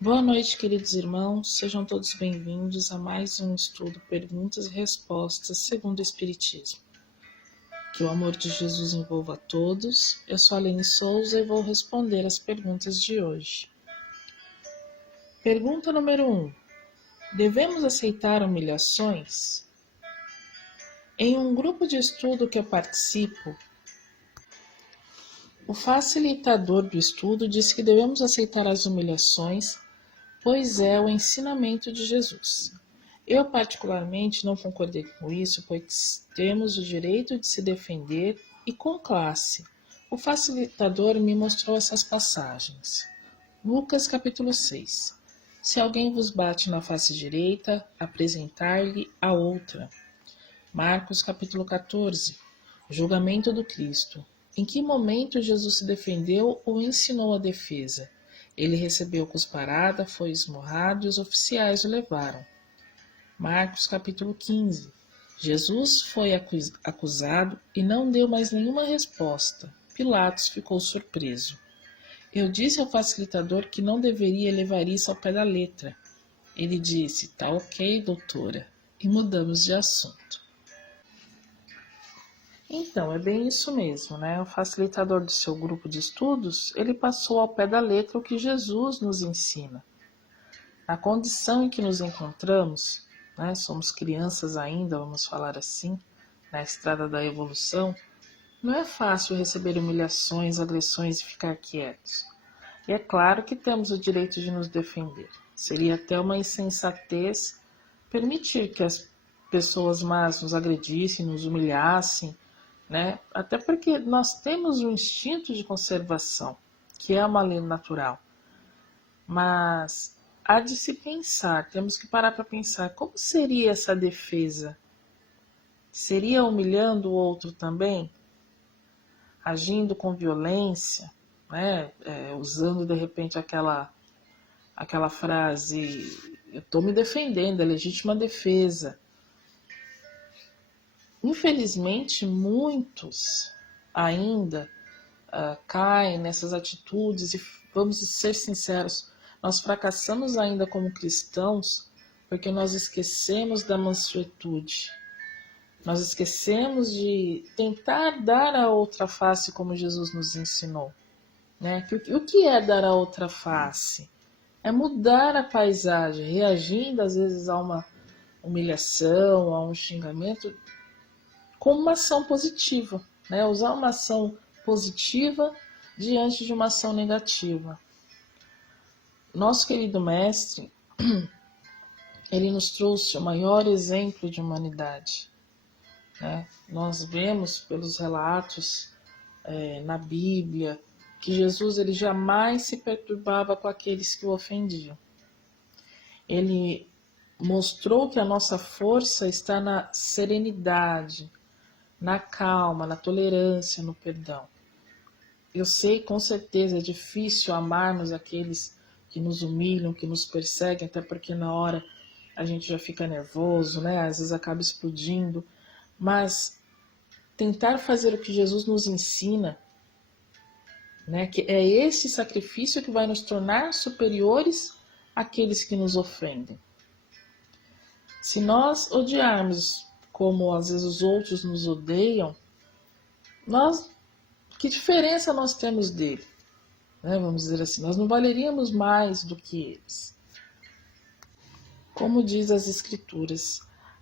Boa noite, queridos irmãos. Sejam todos bem-vindos a mais um estudo Perguntas e Respostas segundo o Espiritismo. Que o amor de Jesus envolva a todos. Eu sou a Aline Souza e vou responder as perguntas de hoje. Pergunta número 1. Devemos aceitar humilhações? Em um grupo de estudo que eu participo, o facilitador do estudo disse que devemos aceitar as humilhações, pois é o ensinamento de Jesus. Eu, particularmente, não concordei com isso, pois temos o direito de se defender e com classe. O facilitador me mostrou essas passagens. Lucas, capítulo 6. Se alguém vos bate na face direita, apresentar-lhe a outra. Marcos, capítulo 14. Julgamento do Cristo. Em que momento Jesus se defendeu ou ensinou a defesa? Ele recebeu cusparada, foi esmurrado e os oficiais o levaram. Marcos capítulo 15. Jesus foi acusado e não deu mais nenhuma resposta. Pilatos ficou surpreso. Eu disse ao facilitador que não deveria levar isso ao pé da letra. Ele disse, tá ok, doutora, e mudamos de assunto. Então, é bem isso mesmo, né? O facilitador do seu grupo de estudos, ele passou ao pé da letra o que Jesus nos ensina. Na condição em que nos encontramos, né, somos crianças ainda, vamos falar assim, na estrada da evolução, não é fácil receber humilhações, agressões e ficar quietos. E é claro que temos o direito de nos defender. Seria até uma insensatez permitir que as pessoas más nos agredissem, nos humilhassem, né? Até porque nós temos um instinto de conservação, que é uma lei natural. Mas há de se pensar, temos que parar para pensar, como seria essa defesa? Seria humilhando o outro também? Agindo com violência, né? Usando de repente aquela frase, eu estou me defendendo, é legítima defesa. Infelizmente, muitos ainda caem nessas atitudes e, vamos ser sinceros, nós fracassamos ainda como cristãos porque nós esquecemos da mansuetude. Nós esquecemos de tentar dar a outra face como Jesus nos ensinou. Né? O que é dar a outra face? É mudar a paisagem, reagindo às vezes a uma humilhação, a um xingamento, com uma ação positiva, né? Usar uma ação positiva diante de uma ação negativa. Nosso querido mestre, ele nos trouxe o maior exemplo de humanidade, né? Nós vemos pelos relatos na Bíblia que Jesus ele jamais se perturbava com aqueles que o ofendiam. Ele mostrou que a nossa força está na serenidade, na calma, na tolerância, no perdão. Eu sei, com certeza, é difícil amarmos aqueles que nos humilham, que nos perseguem, até porque na hora a gente já fica nervoso, né? Às vezes acaba explodindo. Mas tentar fazer o que Jesus nos ensina, né? Que é esse sacrifício que vai nos tornar superiores àqueles que nos ofendem. Se nós odiarmos como às vezes os outros nos odeiam, que diferença nós temos dele? Né? Vamos dizer assim, nós não valeríamos mais do que eles. Como diz as Escrituras,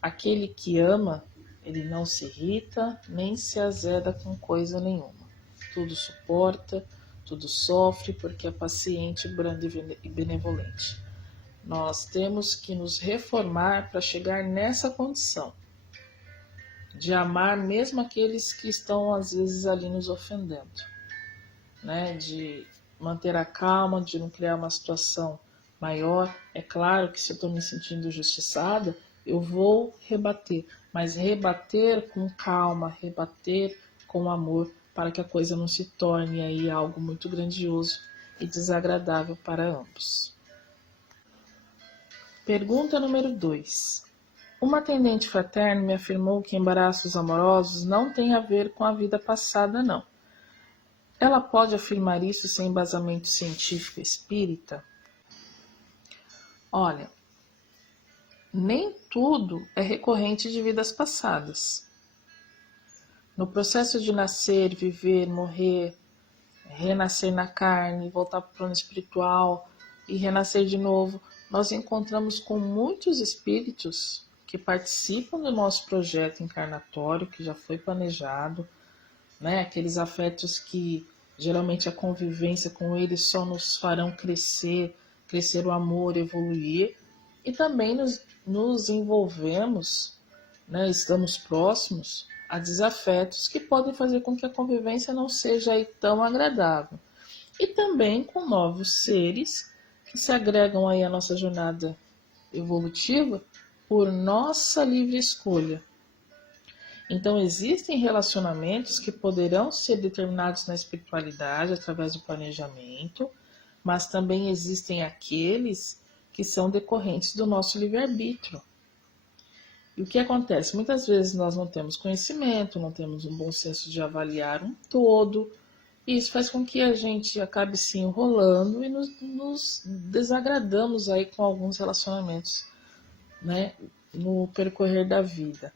aquele que ama, ele não se irrita, nem se azeda com coisa nenhuma. Tudo suporta, tudo sofre, porque é paciente, brando e benevolente. Nós temos que nos reformar para chegar nessa condição de amar mesmo aqueles que estão às vezes ali nos ofendendo, né? De manter a calma, de não criar uma situação maior. É claro que se eu estou me sentindo injustiçada, eu vou rebater, mas rebater com calma, rebater com amor, para que a coisa não se torne aí algo muito grandioso e desagradável para ambos. Pergunta número 2. Uma atendente fraterna me afirmou que embaraços amorosos não têm a ver com a vida passada, não. Ela pode afirmar isso sem embasamento científico espírita? Olha, nem tudo é recorrente de vidas passadas. No processo de nascer, viver, morrer, renascer na carne, voltar para o plano espiritual e renascer de novo, nós encontramos com muitos espíritos que participam do nosso projeto encarnatório, que já foi planejado, né? Aqueles afetos que geralmente a convivência com eles só nos farão crescer, crescer o amor, evoluir, e também nos envolvemos, né? Estamos próximos a desafetos que podem fazer com que a convivência não seja aí tão agradável. E também com novos seres que se agregam aí à nossa jornada evolutiva por nossa livre escolha. Então, existem relacionamentos que poderão ser determinados na espiritualidade através do planejamento, mas também existem aqueles que são decorrentes do nosso livre-arbítrio. E o que acontece? Muitas vezes nós não temos conhecimento, não temos um bom senso de avaliar um todo, e isso faz com que a gente acabe se enrolando e nos desagradamos aí com alguns relacionamentos, né, no percorrer da vida.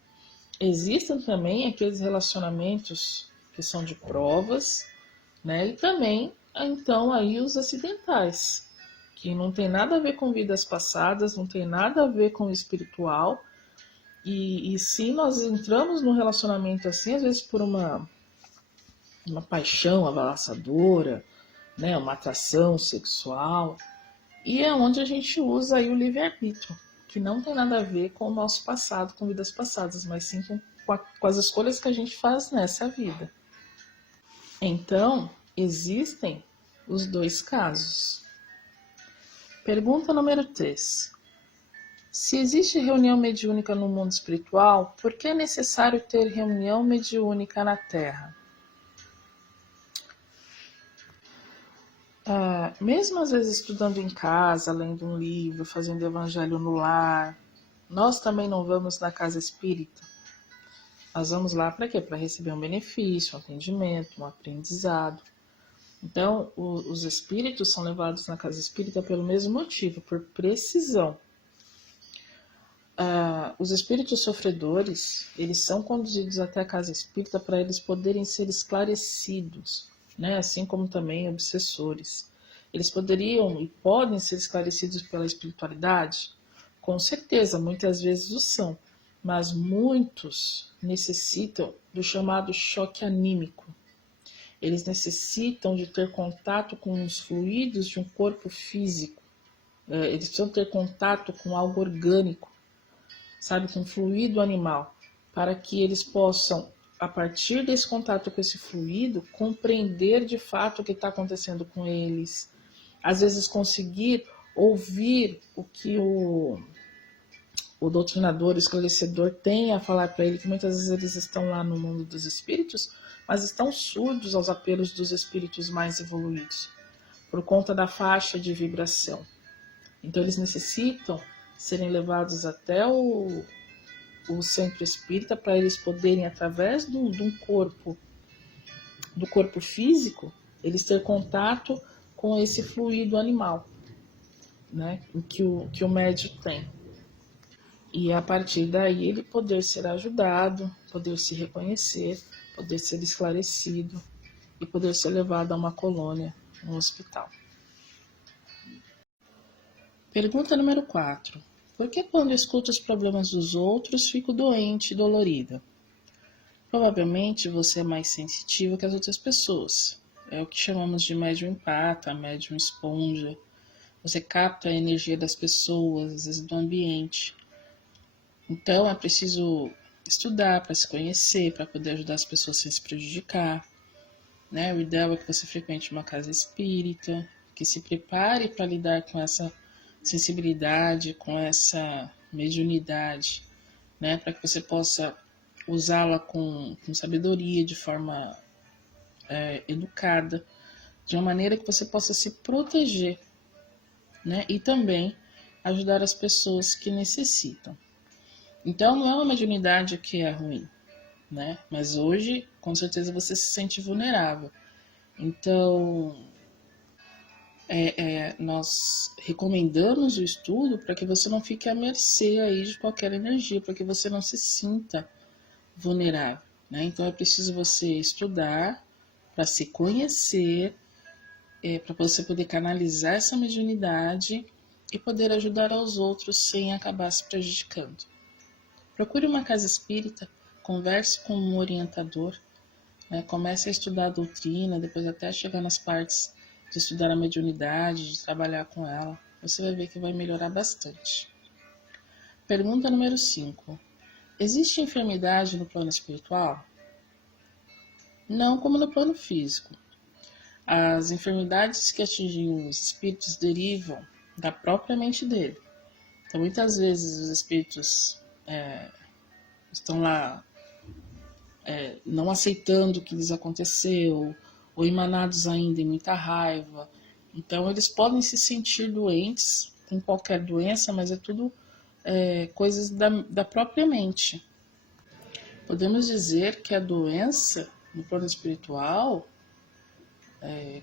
Existem também aqueles relacionamentos que são de provas, né, e também, então, aí os acidentais, que não tem nada a ver com vidas passadas, não tem nada a ver com o espiritual. E se nós entramos num relacionamento assim, às vezes por uma paixão avassaladora, né, uma atração sexual, e é onde a gente usa aí o livre-arbítrio, que não tem nada a ver com o nosso passado, com vidas passadas, mas sim com as escolhas que a gente faz nessa vida. Então, existem os dois casos. Pergunta número 3. Se existe reunião mediúnica no mundo espiritual, por que é necessário ter reunião mediúnica na Terra? Mesmo às vezes estudando em casa, lendo um livro, fazendo evangelho no lar, nós também não vamos na casa espírita. Nós vamos lá para quê? Para receber um benefício, um atendimento, um aprendizado. Então, os espíritos são levados na casa espírita pelo mesmo motivo, por precisão. Os espíritos sofredores, eles são conduzidos até a casa espírita para eles poderem ser esclarecidos, né? Assim como também obsessores. Eles poderiam e podem ser esclarecidos pela espiritualidade? Com certeza, muitas vezes o são, mas muitos necessitam do chamado choque anímico. Eles necessitam de ter contato com os fluidos de um corpo físico. Eles precisam ter contato com algo orgânico, sabe, com fluido animal, para que eles possam, a partir desse contato com esse fluido, compreender de fato o que está acontecendo com eles. Às vezes conseguir ouvir o que o doutrinador, o esclarecedor tem a falar para ele, que muitas vezes eles estão lá no mundo dos espíritos, mas estão surdos aos apelos dos espíritos mais evoluídos, por conta da faixa de vibração. Então eles necessitam serem levados até o centro espírita para eles poderem, através do corpo físico, eles ter contato com esse fluido animal, né, que o médium tem. E a partir daí ele poder ser ajudado, poder se reconhecer, poder ser esclarecido e poder ser levado a uma colônia, um hospital. Pergunta número 4. Por que quando escuto os problemas dos outros fico doente e dolorida? Provavelmente você é mais sensitivo que as outras pessoas. É o que chamamos de médium empata, médium esponja. Você capta a energia das pessoas, às vezes do ambiente. Então é preciso estudar para se conhecer, para poder ajudar as pessoas sem se prejudicar. Né? O ideal é que você frequente uma casa espírita, que se prepare para lidar com essa sensibilidade, com essa mediunidade, né? Para que você possa usá-la com sabedoria, de forma educada, de uma maneira que você possa se proteger, né? E também ajudar as pessoas que necessitam. Então não é uma mediunidade que é ruim, né? Mas hoje, com certeza, você se sente vulnerável. Então, nós recomendamos o estudo para que você não fique à mercê aí de qualquer energia, para que você não se sinta vulnerável, né? Então é preciso você estudar para se conhecer, para você poder canalizar essa mediunidade e poder ajudar aos outros sem acabar se prejudicando. Procure uma casa espírita, converse com um orientador, né? Comece a estudar a doutrina, depois até chegar nas partes de estudar a mediunidade, de trabalhar com ela. Você vai ver que vai melhorar bastante. Pergunta número 5. Existe enfermidade no plano espiritual? Não como no plano físico. As enfermidades que atingem os espíritos derivam da própria mente dele. Então, muitas vezes os espíritos estão lá não aceitando o que lhes aconteceu, ou emanados ainda em muita raiva. Então, eles podem se sentir doentes com qualquer doença, mas é tudo coisas da própria mente. Podemos dizer que a doença no plano espiritual,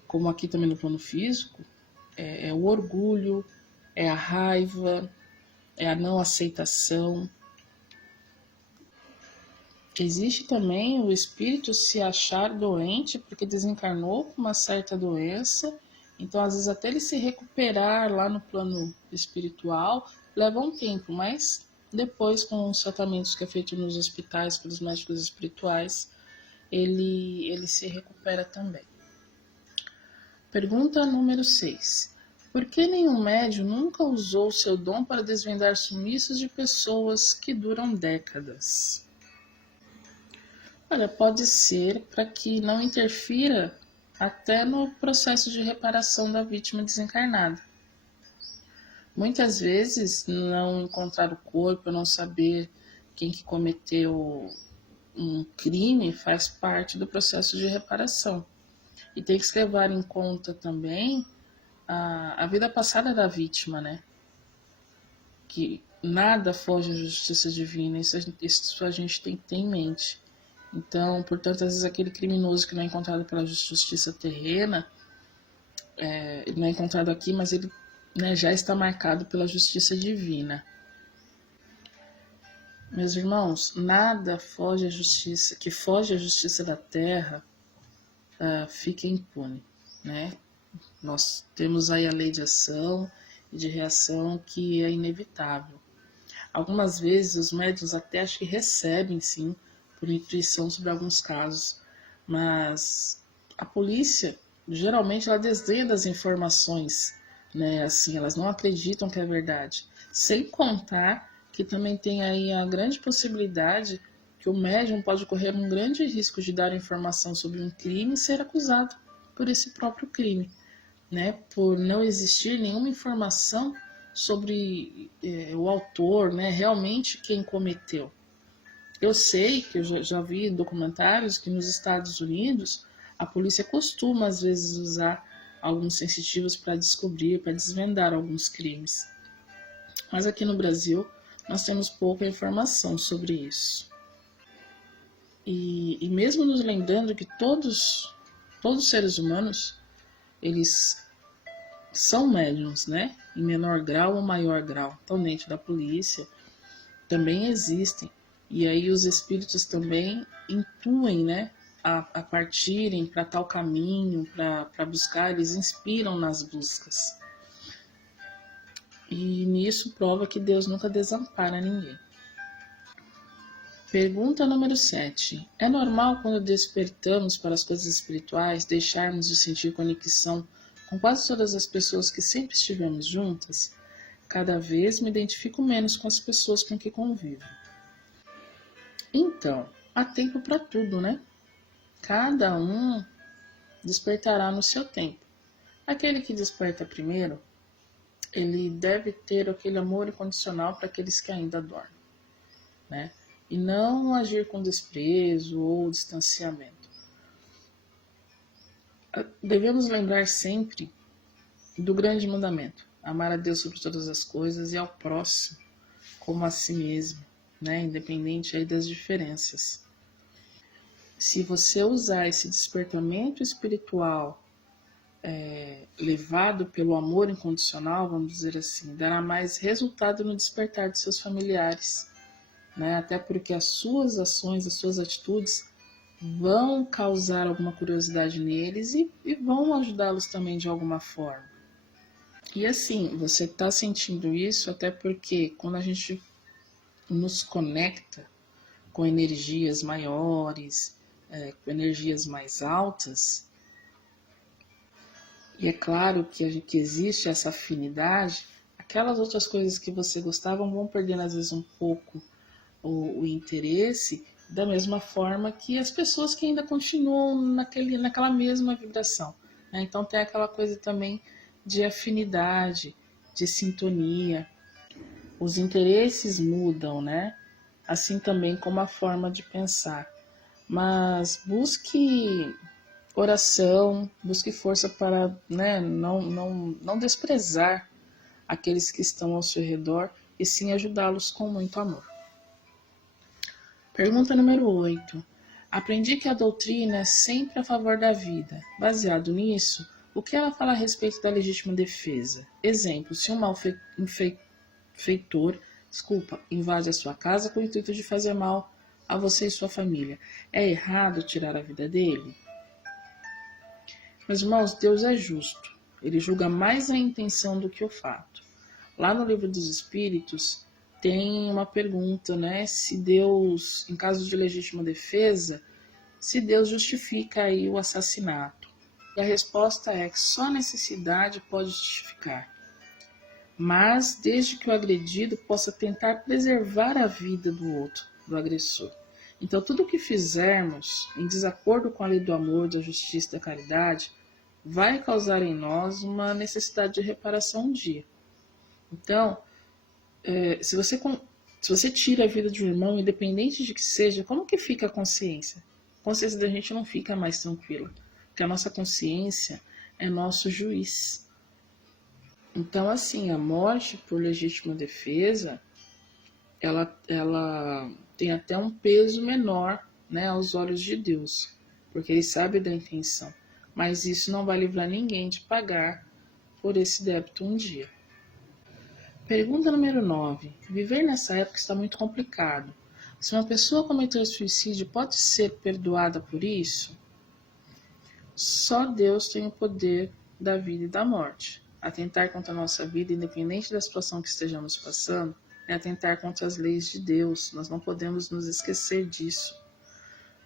como aqui também no plano físico, é o orgulho, é a raiva, é a não aceitação. Existe também o espírito se achar doente porque desencarnou com uma certa doença, então às vezes até ele se recuperar lá no plano espiritual leva um tempo, mas depois com os tratamentos que é feito nos hospitais pelos médicos espirituais, ele se recupera também. Pergunta número 6. Por que nenhum médium nunca usou seu dom para desvendar sumiços de pessoas que duram décadas? Olha, pode ser para que não interfira até no processo de reparação da vítima desencarnada. Muitas vezes, não encontrar o corpo, não saber quem que cometeu um crime faz parte do processo de reparação. E tem que se levar em conta também a vida passada da vítima, né? Que nada foge à justiça divina, isso a gente tem que ter em mente. Então, portanto, às vezes aquele criminoso que não é encontrado pela justiça terrena, ele não é encontrado aqui, mas ele já está marcado pela justiça divina. Meus irmãos, nada foge à justiça, que foge à justiça da terra, fica impune, né? Nós temos aí a lei de ação e de reação que é inevitável. Algumas vezes os médiuns até acho que recebem, sim, por intuição sobre alguns casos, mas a polícia geralmente ela desdenha das informações, né? Assim, elas não acreditam que é verdade. Sem contar que também tem aí a grande possibilidade que o médium pode correr um grande risco de dar informação sobre um crime e ser acusado por esse próprio crime, né? Por não existir nenhuma informação sobre o autor, né? Realmente quem cometeu. Eu sei que eu já vi documentários que nos Estados Unidos a polícia costuma às vezes usar alguns sensitivos para descobrir, para desvendar alguns crimes. Mas aqui no Brasil nós temos pouca informação sobre isso. E mesmo nos lembrando que todos os seres humanos, eles são médiums, né? Em menor grau ou maior grau. Então, dentro da polícia também existem. E aí os espíritos também intuem, né? A partirem para tal caminho, para buscar, eles inspiram nas buscas. E nisso prova que Deus nunca desampara ninguém. Pergunta número 7. É normal quando despertamos para as coisas espirituais deixarmos de sentir conexão com quase todas as pessoas que sempre estivemos juntas? Cada vez me identifico menos com as pessoas com que convivo. Então, há tempo para tudo, né? Cada um despertará no seu tempo. Aquele que desperta primeiro, ele deve ter aquele amor incondicional para aqueles que ainda dormem, né? E não agir com desprezo ou distanciamento. Devemos lembrar sempre do grande mandamento: amar a Deus sobre todas as coisas e ao próximo como a si mesmo, né? Independente aí das diferenças. Se você usar esse despertamento espiritual levado pelo amor incondicional, vamos dizer assim, dará mais resultado no despertar de seus familiares, né? Até porque as suas ações, as suas atitudes vão causar alguma curiosidade neles e vão ajudá-los também de alguma forma. E assim, você está sentindo isso até porque quando a gente nos conecta com energias maiores, com energias mais altas, e é claro que existe essa afinidade, aquelas outras coisas que você gostava vão perdendo às vezes um pouco o interesse, da mesma forma que as pessoas que ainda continuam naquela mesma vibração, né? Então tem aquela coisa também de afinidade, de sintonia. Os interesses mudam, né? Assim também como a forma de pensar. Mas busque oração, busque força para, né, não desprezar aqueles que estão ao seu redor e sim ajudá-los com muito amor. Pergunta número 8. Aprendi que a doutrina é sempre a favor da vida. Baseado nisso, o que ela fala a respeito da legítima defesa? Exemplo, se um malfeitor invade a sua casa com o intuito de fazer mal a você e sua família, é errado tirar a vida dele? Meus irmãos, Deus é justo. Ele julga mais a intenção do que o fato. Lá no Livro dos Espíritos tem uma pergunta, né? Se Deus, em caso de legítima defesa, se Deus justifica aí o assassinato. E a resposta é que só a necessidade pode justificar. Mas desde que o agredido possa tentar preservar a vida do outro, do agressor. Então, tudo o que fizermos em desacordo com a lei do amor, da justiça e da caridade vai causar em nós uma necessidade de reparação um dia. Então, se você tira a vida de um irmão, independente de que seja, como que fica a consciência? A consciência da gente não fica mais tranquila, porque a nossa consciência é nosso juiz. Então, assim, a morte por legítima defesa, ela tem até um peso menor, né, aos olhos de Deus, porque Ele sabe da intenção. Mas isso não vai livrar ninguém de pagar por esse débito um dia. Pergunta número 9. Viver nessa época está muito complicado. Se uma pessoa cometeu suicídio, pode ser perdoada por isso? Só Deus tem o poder da vida e da morte. Atentar contra a nossa vida, independente da situação que estejamos passando, é atentar contra as leis de Deus. Nós não podemos nos esquecer disso.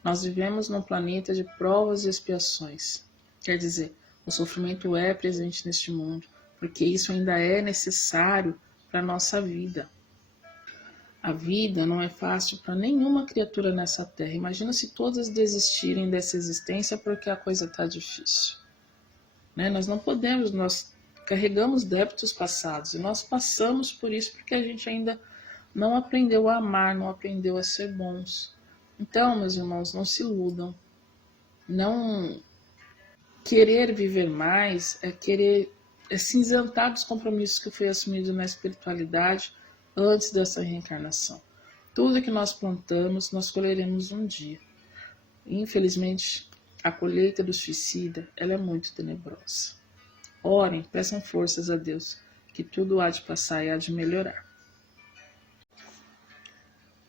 Nós vivemos num planeta de provas e expiações. Quer dizer, o sofrimento é presente neste mundo, porque isso ainda é necessário para a nossa vida. A vida não é fácil para nenhuma criatura nessa terra. Imagina se todas desistirem dessa existência porque a coisa está difícil. Né? Nós não podemos, nós carregamos débitos passados e nós passamos por isso porque a gente ainda não aprendeu a amar, não aprendeu a ser bons. Então, meus irmãos, não se iludam. Não querer viver mais é cinzentar dos compromissos que foi assumido na espiritualidade antes dessa reencarnação. Tudo que nós plantamos, nós colheremos um dia. Infelizmente, a colheita do suicida, ela é muito tenebrosa. Orem, peçam forças a Deus, que tudo há de passar e há de melhorar.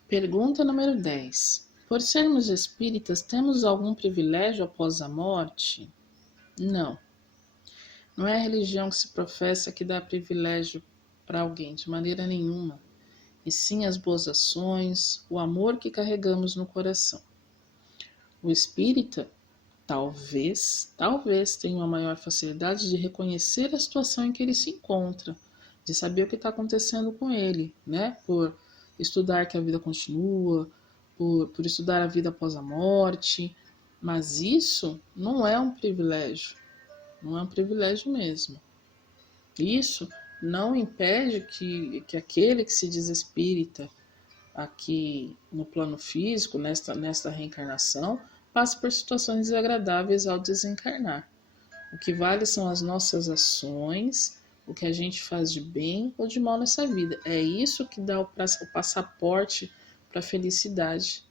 Pergunta número 10. Por sermos espíritas, temos algum privilégio após a morte? Não. Não é a religião que se professa que dá privilégio para alguém, de maneira nenhuma. E sim as boas ações, o amor que carregamos no coração. O espírita, talvez tenha uma maior facilidade de reconhecer a situação em que ele se encontra, de saber o que está acontecendo com ele, né? Por estudar que a vida continua, por estudar a vida após a morte. Mas isso não é um privilégio. Não é um privilégio mesmo. Isso não impede que aquele que se diz espírita aqui no plano físico, nesta reencarnação, passe por situações desagradáveis ao desencarnar. O que vale são as nossas ações, o que a gente faz de bem ou de mal nessa vida. É isso que dá o passaporte para a felicidade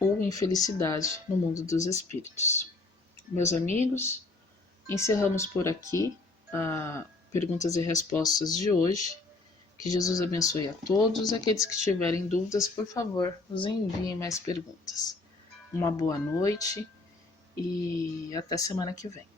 ou infelicidade no mundo dos espíritos. Meus amigos, Encerramos por aqui perguntas e respostas de hoje. Que Jesus abençoe a todos. Aqueles que tiverem dúvidas, por favor, nos enviem mais perguntas. Uma boa noite e até semana que vem.